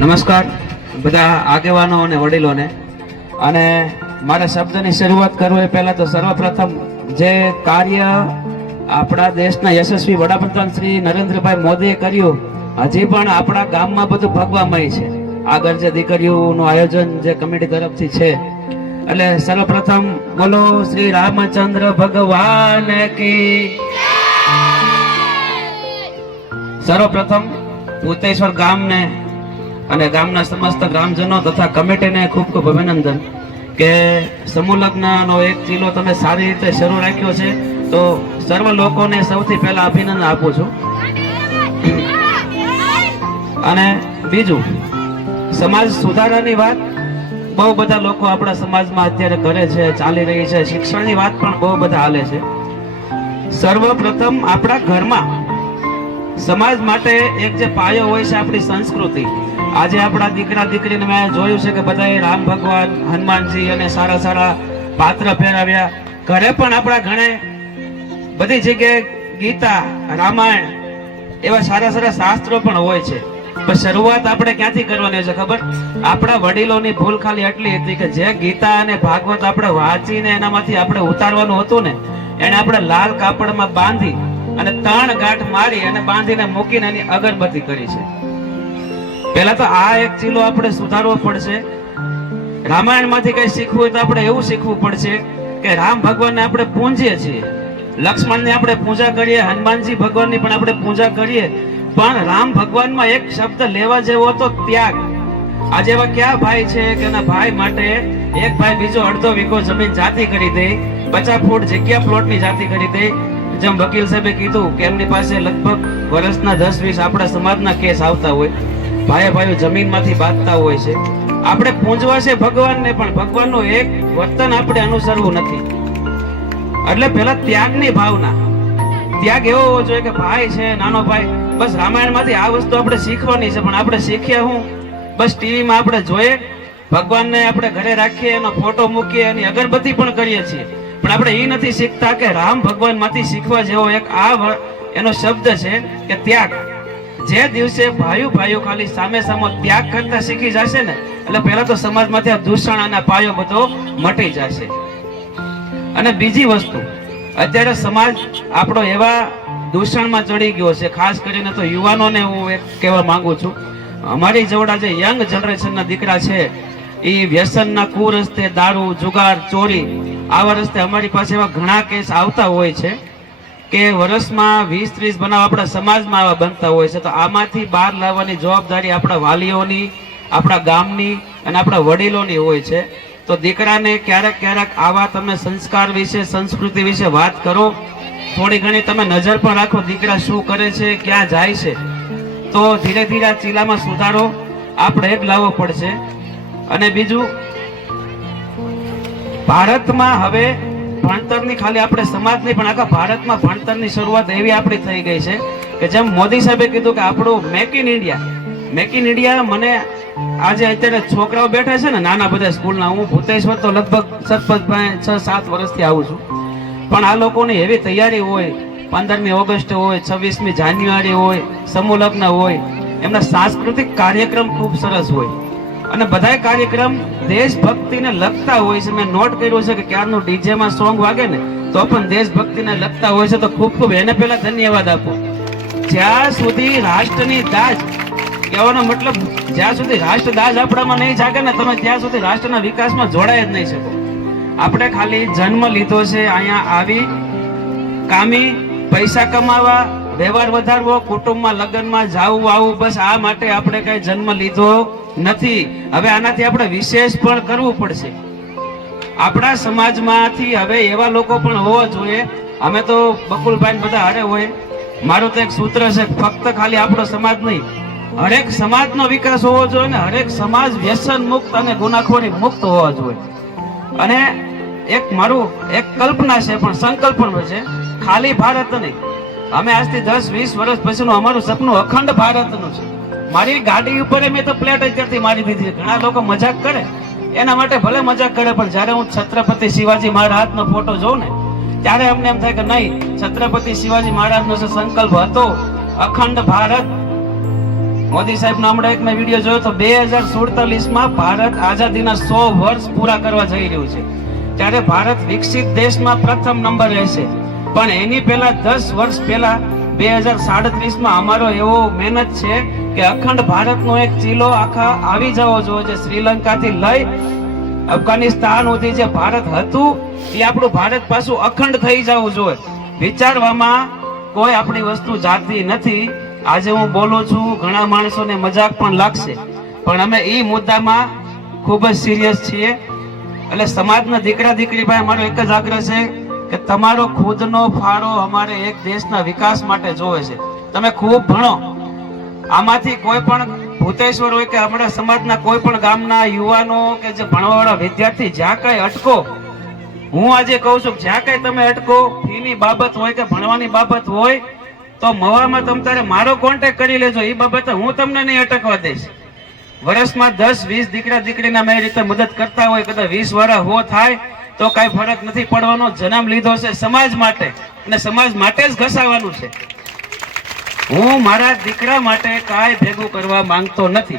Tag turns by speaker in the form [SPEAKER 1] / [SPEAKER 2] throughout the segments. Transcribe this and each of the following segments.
[SPEAKER 1] નમસ્કાર, બધા આગેવાનો અને વડીલોને. અને મારા શબ્દની શરૂઆત કરું એ પહેલાં તો સર્વપ્રથમ જે કાર્ય આપણા દેશના યશસ્વી વડાપ્રધાન શ્રી નરેન્દ્રભાઈ મોદીએ કર્યું, હજી પણ આપણા ગામમાં બધું ભગવામય છે. આગળ જે દીકરીઓનું આયોજન જે કમિટી તરફથી છે. એટલે સર્વપ્રથમ બોલો શ્રી રામચંદ્ર ભગવાન કી સર્વપ્રથમ ભૂતેશ્વર ગામને અને ગામના સમસ્ત ગ્રામજનો તથા કમિટીને ખૂબ ખૂબ અભિનંદન કે સમૂહ લગ્નનો એક ચીલો તમે સારી રીતે શરૂ રાખ્યો છે. તો સર્વ લોકોને સૌથી પહેલા અભિનંદન આપું છું. અને બીજું, સમાજ સુધારાની વાત બહુ બધા લોકો આપણા સમાજમાં અત્યારે કરે છે, ચાલી રહી છે. શિક્ષણની વાત પણ બહુ બધા હાલે છે. સર્વપ્રથમ આપણા ઘરમાં સમાજ માટે એક જે પાયો હોય છે આપણી સંસ્કૃતિ આજે આપણા દીકરા, દીકરીને મેં જોયું છે કે બધાએ રામ ભગવાન, હનુમાનજી અને સારા સારા પાત્ર પહેરાવ્યા. ઘરે પણ આપણા ઘણે બધી જગ્યાએ ગીતા, રામાયણ એવા સારા સારા શાસ્ત્રો પણ હોય છે. પણ શરૂઆત આપણે ક્યાંથી કરવાની છે ખબર? આપણા વડીલોની ભૂલ ખાલી એટલી હતી કે જે ગીતા અને ભાગવત આપણે વાંચીને એનામાંથી આપણે ઉતારવાનું હતું ને, એને આપણે લાલ કાપડમાં બાંધી અને ત્રણ ગાંઠ મારી અને બાંધીને મૂકીને એની અગરબત્તી કરી છે. પહેલા તો આ એક ચીલો આપણે સુધારવો પડશે. રામાયણમાંથી કઈ શીખવું હોય તો આપણે એવું શીખવું પડશે કે રામ ભગવાનને આપણે પૂંજીએ છીએ. લક્ષ્મણની આપણે પૂજા કરીએ, હનુમાનજી ભગવાનની પણ આપણે પૂજા કરીએ. પણ રામ ભગવાનમાં એક શબ્દ લેવા જેવો હતો ત્યાગ. આજે એવા ક્યાં ભાઈ છે કે એના ભાઈ માટે એક ભાઈ બીજો અડધો વીઘો જમીન જાતી કરી દે, પચાસ ફૂટ જગ્યા પ્લોટની જાતી કરી દે. જેમ વકીલ સાહેબે કીધું કે એમની પાસે લગભગ વર્ષના દસ વીસ આપણા સમાજના કેસ આવતા હોય. ભાઈ ભાઈઓ જમીનમાંથી બાંધતા હોય છે. આપણે પૂંજવા છે ભગવાનને, પણ ભગવાનનું એક વર્તન આપણે અનુસરવું નથી. એટલે પેલા ત્યાગની ભાવના. ત્યાગ એવો હોવો જોઈએ કે ભાઈ છે, નાનો ભાઈ. બસ રામાયણમાંથી આ વસ્તુ આપણે શીખવાની છે, પણ આપણે શીખ્યા હું? બસ ટીવીમાં આપણે જોઈએ. ભગવાનને આપણે ઘરે રાખીએ, એનો ફોટો મૂકીએ એની અગરબત્તી પણ કરીએ છીએ. પણ આપણે એ નથી શીખતા કે રામ ભગવાનમાંથી શીખવા જેવો એક આ એનો શબ્દ છે કે ત્યાગ. જે દિવસે ભાઈઓ ભાઈઓ ખાલી સામે સામો ત્યાગ કરતા શીખી જશે ને, એટલે પહેલા તો સમાજમાંથી આ દૂષણ અને પાયો બધો મટી જશે. અને બીજી વસ્તુ, અત્યારે સમાજ આપણો એવા દૂષણમાં ચડી ગયો છે, ખાસ કરીને તો યુવાનોને હું એક કહેવા માંગુ છું. અમારી જોડા જે યંગ જનરેશનના દીકરા છે, એ વ્યસનના કુરસ્તે, દારૂ, જુગાર, ચોરી, આવા રસ્તે અમારી પાસે એવા ઘણા કેસ આવતા હોય છે. કે વર્ષમાં વીસ, ત્રીસ બનાવ આપણા સમાજમાં આવા બનતા હોય છે, તો આમાંથી બહાર લાવવાની જવાબદારી આપણા વાલીઓની, આપણા ગામની અને આપણા વડીલોની હોય છે. તો દીકરાને ક્યારેક ક્યારેક આવા તમે સંસ્કાર વિશે, સંસ્કૃતિ વિશે વાત કરો. થોડી ઘણી તમે નજર પણ રાખો દીકરા શું કરે છે, ક્યાં જાય છે. તો ધીરે ધીરે આ ચીલામાં સુધારો આપણે જ લાવવો પડશે. અને બીજું, ભારતમાં હવે ભણતરની ખાલી આપણે સમાજની પણ આખા ભારતમાં ભણતરની શરૂઆત એવી આપણી થઈ ગઈ છે કે જેમ મોદી સાહેબે કીધું કે આપણું make in India make in India મને આજે અત્યારે છોકરાઓ બેઠા છે ને, નાના બધા સ્કૂલના, હું ભૂતેશ્વર તો લગભગ સરપંચ છ સાત વર્ષથી આવું છું. પણ આ લોકોની એવી તૈયારી હોય, પંદરમી ઓગસ્ટ હોય, છવ્વીસમી જાન્યુઆરી હોય, સમૂહ લગ્ન હોય, એમના સાંસ્કૃતિક કાર્યક્રમ ખૂબ સરસ હોય. અને બધાય કાર્યક્રમ દેશભક્તિને લગતા હોય છે. મેં નોટ કર્યું છે કે ક્યારનું ડીજેમાં સોંગ વાગે ને, તો પણ દેશભક્તિને લગતા હોય છે. તો ખૂબ ખૂબ એને પહેલા ધન્યવાદ આપો. જ્યાં સુધી રાષ્ટ્રની દાજ, કહેવાનો મતલબ જ્યાં સુધી રાષ્ટ્ર દાજ આપણામાં નહીં જાગે ને, તમે ત્યાં સુધી રાષ્ટ્રના વિકાસમાં જોડાય જ નહીં શકો. આપણે ખાલી જન્મ લીધો છે, અહીંયા આવી કામી, પૈસા કમાવા વ્યવહાર વધારવો, કુટુંબમાં લગ્નમાં જાવું, આવું, બસ આ માટે આપણે કઈ જન્મ લીધો નથી. હવે આનાથી આપણે વિશેષ પણ કરવું પડશે. આપણા સમાજમાંથી હવે એવા લોકો પણ હોવા જોઈએ. અમે તો બકુલભાઈ બધા હારે હોય. મારું તો એક સૂત્ર છે, ફક્ત ખાલી આપણો સમાજ નહીં. હરેક સમાજનો વિકાસ હોવો જોઈએ ને હરેક સમાજ વ્યસન મુક્ત અને ગુનાખોરી મુક્ત હોવા જોઈએ. અને એક મારું એક કલ્પના છે, પણ સંકલ્પ પણ છે. ખાલી ભારત નહીં અમે આજથી દસ, વીસ વર્ષ પછીનું અમારું સપનું અખંડ ભારતનું છે. મારી ગાડી ઉપર મેં તો પ્લેટ અત્યારથી મારી દીધી ઘણા લોકો મજાક કરે. એના માટે ભલે મજાક કરે, પણ જ્યારે હું છત્રપતિ શિવાજી મહારાજનો ફોટો જોઉં ને, ત્યારે અમને એમ થાય કે નહીં, છત્રપતિ શિવાજી મહારાજનો જે સંકલ્પ હતો, અખંડ ભારત. મોદી સાહેબનો હમણાં એક મેં વીડિયો જોયો તો બે હજાર સુડતાલીસમાં ભારત આઝાદીના સો વર્ષ પૂરા કરવા જઈ રહ્યું છે. ત્યારે ભારત વિકસિત દેશમાં પ્રથમ નંબર રહેશે. પણ એની પહેલા દસ વર્ષ પહેલા બે હજાર સાડત્રીસમાં અમારો એવો મહેનત છે કે અખંડ ભારતનો એક ચીલો આખા આવી જવો જોઈએ જે શ્રીલંકાથી લઈ અફઘાનિસ્તાન સુધી જે ભારત હતું, એ આપણું ભારત પાછું અખંડ થઈ જવું જોઈએ. વિચારવામાં કોઈ આપણી વસ્તુ જાતી નથી. આજે હું બોલું છું, ઘણા માણસોને મજાક પણ લાગશે. પણ અમે એ મુદ્દામાં ખૂબ જ સિરિયસ છીએ. એટલે સમાજના દીકરા દીકરી ભાઈ અમારો એક જ આગ્રહ છે કે તમારો ખુદનો ફાળો અમારે એક દેશના વિકાસ માટે જોવે છે. તમે ખૂબ ભણો. આમાંથી કોઈ પણ ભૂતેશ્વર હોય કે આપણા સમાજના કોઈ પણ ગામના યુવાનો કે જે ભણવાવાળા વિદ્યાર્થી જ્યાં કઈ અટકો, હું આજે કહું છું જ્યાં કઈ તમે અટકો, ફીની બાબત હોય કે ભણવાની બાબત હોય, તો મવામાં તમ તારે મારો કોન્ટેક્ટ કરી લેજો. એ બાબતે હું તમને નહીં અટકવા દઈશ. વર્ષમાં દસ, વીસ દીકરા દીકરીના મેં રીતે મદદ કરતા હોય, કદાચ વીસ વાળા હો થાય તો કાંઈ ફરક નથી પડવાનો. જન્મ લીધો છે સમાજ માટે અને સમાજ માટે જ ઘસાવાનું છે. હું મારા દીકરા માટે કાંઈ ભેગું કરવા માંગતો નથી.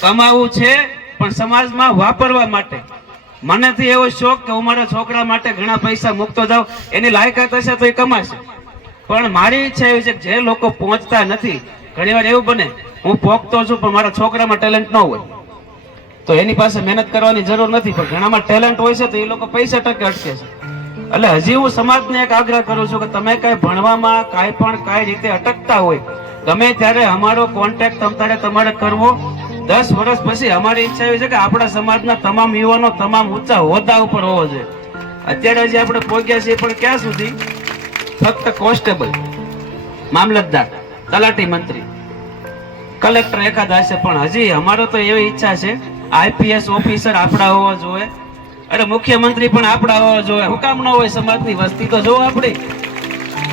[SPEAKER 1] કમાવું છે, પણ સમાજમાં વાપરવા માટે. મનેથી એવો શોખ કે હું મારા છોકરા માટે ઘણા પૈસા મૂકતો જાઉં, એની લાયકાત હશે તો એ કમાશે. પણ મારી ઈચ્છા એવી છે કે જે લોકો પહોંચતા નથી, ઘણીવાર એવું બને, હું પોખતો છું, પણ મારા છોકરામાં ટેલેન્ટ ન હોય. તો એની પાસે મહેનત કરવાની જરૂર નથી, પણ ઘણામાં ટેલેન્ટ હોય છે તો એ લોકો પૈસા ટકે અટકે છે. એટલે હજી હું સમાજને એક આગ્રહ કરું છું કે તમે કાંઈ ભણવામાં કાંઈ પણ કાંઈ રીતે અટકતા હોય, ગમે ત્યારે અમારો કોન્ટેક્ટ તમારે તમારે કરવો. દસ વર્ષ પછી અમારી ઈચ્છા એવી છે કે આપણા સમાજના તમામ યુવાનો તમામ ઊંચા હોદ્દા ઉપર હોવો જોઈએ. અત્યારે જે આપણે પહોંચ્યા છીએ પણ ક્યાં સુધી? ફક્ત કોન્સ્ટેબલ, મામલતદાર, તલાટી મંત્રી, કલેક્ટર એકાદ હશે, પણ હજી અમારો તો એવી ઈચ્છા છે આઈપીએસ ઓફિસર આપણા હોવા જોઈએ. અરે મુખ્યમંત્રી પણ આપણા હોવા જોઈએ. હું કામ ન હોય સમાજની વસ્તી તો જોવો આપણી.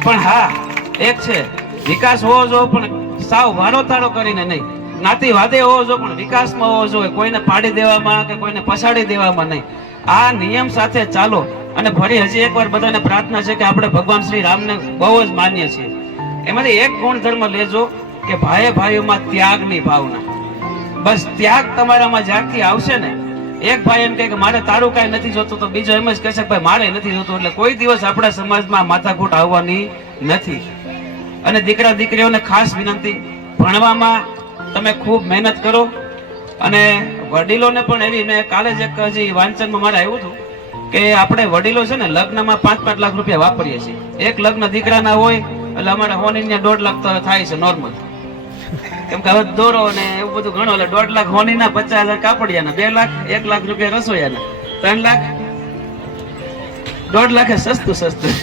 [SPEAKER 1] પણ હા, એક છે, વિકાસ હોવો જોઈએ, પણ સાવ વારો તારો કરીને નહીં. જ્ઞાતિવાદે હોવો જોઈએ, પણ વિકાસમાં હોવો જોઈએ. કોઈને પાડી દેવામાં કે કોઈને પછાડી દેવામાં નહીં. આ નિયમ સાથે ચાલો. અને ફરી હજી એકવાર બધાને પ્રાર્થના છે કે આપણે ભગવાન શ્રી રામને બહુ જ માન્ય છીએ. એમાંથી એક ગુણધર્મ લેજો કે ભાઈ ભાઈઓમાં ત્યાગની ભાવના. બસ ત્યાગ તમારામાં જ્યારથી આવશે ને, એક ભાઈ એમ કે મારે તારું કાંઈ નથી જોતું, તો બીજો એમ જ કહેશે કે ભાઈ મારે નથી જોતું, એટલે કોઈ દિવસ આપણા સમાજમાં માથાકૂટ આવવાની નથી. અને દીકરા દીકરીઓને ખાસ વિનંતી, ભણવામાં તમે ખૂબ મહેનત કરો. અને વડીલોને પણ એવી, મેં કાલે જ એક હજી વાંચનમાં મારે આવ્યું હતું કે આપણે વડીલો છે ને લગ્નમાં પાંચ પાંચ લાખ રૂપિયા વાપરીએ છીએ. એક લગ્ન દીકરાના હોય, એટલે અમારે હોની દોઢ લાખ તો થાય છે નોર્મલ કેમ કે હવે દોરો ને એવું બધું ઘણો, એટલે દોઢ લાખ હોની ના પચાસ હજાર કાપડિયાના, બે લાખ, એક લાખ રૂપિયા રસોઈયાના, ત્રણ લાખ, દોઢ લાખે સસ્તું સસ્તું.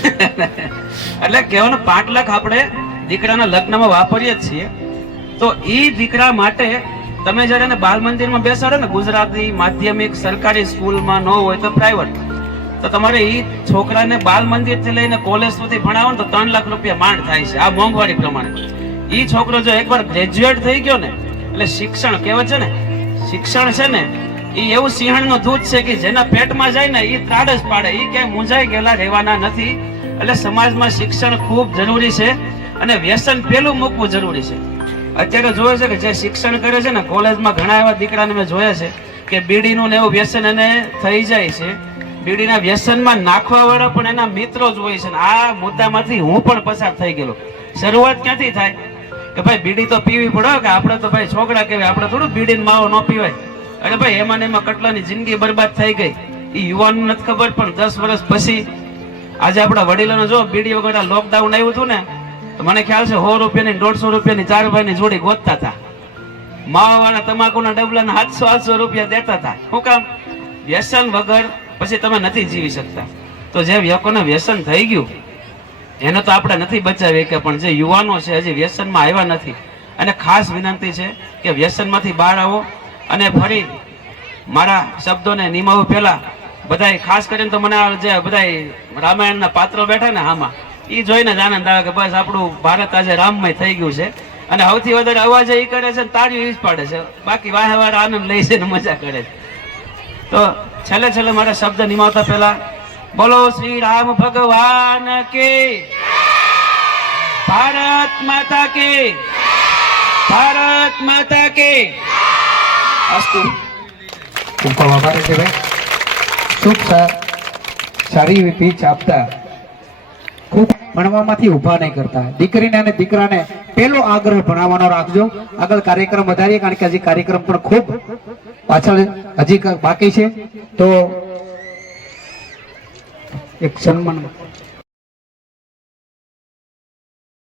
[SPEAKER 1] એટલે કહેવાનું પાંચ લાખ આપણે દીકરાના લગ્નમાં વાપરીએ જ છીએ, તો એ દીકરા માટે તમે જ્યારે એને બાલ મંદિરમાં બેસાડો ને, ગુજરાતી માધ્યમિક સરકારી સ્કૂલમાં ન હોય તો પ્રાઇવેટ તો તમારે એ છોકરાને બાલ મંદિરથી લઈને કોલેજ સુધી ભણાવો ને, તો ત્રણ લાખ રૂપિયા માંડ થાય છે, આ મોંઘવારી પ્રમાણે. ઈ છોકરો જો એકવાર ગ્રેજ્યુએટ થઈ ગયો ને, એટલે શિક્ષણ કહેવાય છે ને, શિક્ષણ છે ને એ એવું સિંહણનું દૂધ છે કે જેના પેટમાં જાય ને એ ત્રાડ જ પાડે એ ક્યાંય મૂંઝાઈ ગયેલા રહેવાના નથી. એટલે સમાજમાં શિક્ષણ ખૂબ જરૂરી છે અને વ્યસન પેલું મૂકવું જરૂરી છે. અત્યારે જોવે છે કે જે શિક્ષણ કરે છે ને, કોલેજમાં ઘણા એવા દીકરાને મેં જોયા છે કે બીડીનું ને એવું વ્યસન એને થઈ જાય છે. બીડીના વ્યસનમાં નાખવાવાળા પણ એના મિત્રો જ હોય છે આ મુદ્દામાંથી હું પણ પસાર થઈ ગયેલો. શરૂઆત ક્યાંથી થાય? કે ભાઈ બીડી તો પીવી પડે કે આપણે તો ભાઈ છોકરા કહેવાય, આપણે થોડું બીડીને માવો ન પીવાય. અરે ભાઈ એમાં ને એમાં કટલાની જિંદગી બરબાદ થઈ ગઈ. એ યુવાનને નથી ખબર, પણ દસ વર્ષ પછી આજે આપણા વડીલોને જો બીડી વગર લોકડાઉન આવ્યું હતું ને, તો મને ખ્યાલ છે સો રૂપિયાની, દોઢસો રૂપિયાની, ચાર ભાઈની જોડી ગોતતા હતા. માવાવાળા તમાકુના ડબલાના સાતસો, આઠસો રૂપિયા દેતા હતા. શું કામ? વ્યસન વગર પછી તમે નથી જીવી શકતા. તો જે લોકોને વ્યસન થઈ ગયું એને તો આપણે નથી બચાવી કે પણ જે યુવાનો છે, હજી વ્યસનમાં આવ્યા નથી. અને ખાસ વિનંતી છે કે વ્યસનમાંથી બહાર આવો અને ફરી મારા શબ્દોને નિમાવું પહેલાં. બધાય ખાસ કરીને તો મને જે બધાય રામાયણના પાત્રો બેઠા ને આમાં એ જોઈને જ આનંદ આવે કે બસ આપણું ભારત આજે રામમય થઈ ગયું છે. અને સૌથી વધારે અવાજ એ કરે છે તાળીઓ એ જ પાડે છે. બાકી વાહે વારે આનંદ લે છે ને મજા કરે છે. તો છેલ્લે છેલ્લે મારા શબ્દ નિમાવતા પહેલા બોલો શ્રી રામ ભગવાન કે ભારત માતા કે ભારત માતા કે અસ્તુ.
[SPEAKER 2] ખૂબ ખૂબ આભાર છે ભાઈ. શુભ સારી એવી પીચ આપતા. ખૂબ ભણવામાંથી ઊભા નહીં કરતા. દીકરીને અને દીકરાને પેલો આગ્રહ ભણાવવાનો રાખજો. આગળ કાર્યક્રમ વધારીએ, કારણ કે હજી કાર્યક્રમ પણ ખૂબ પાછળ હજી બાકી છે. તો એક સન્માન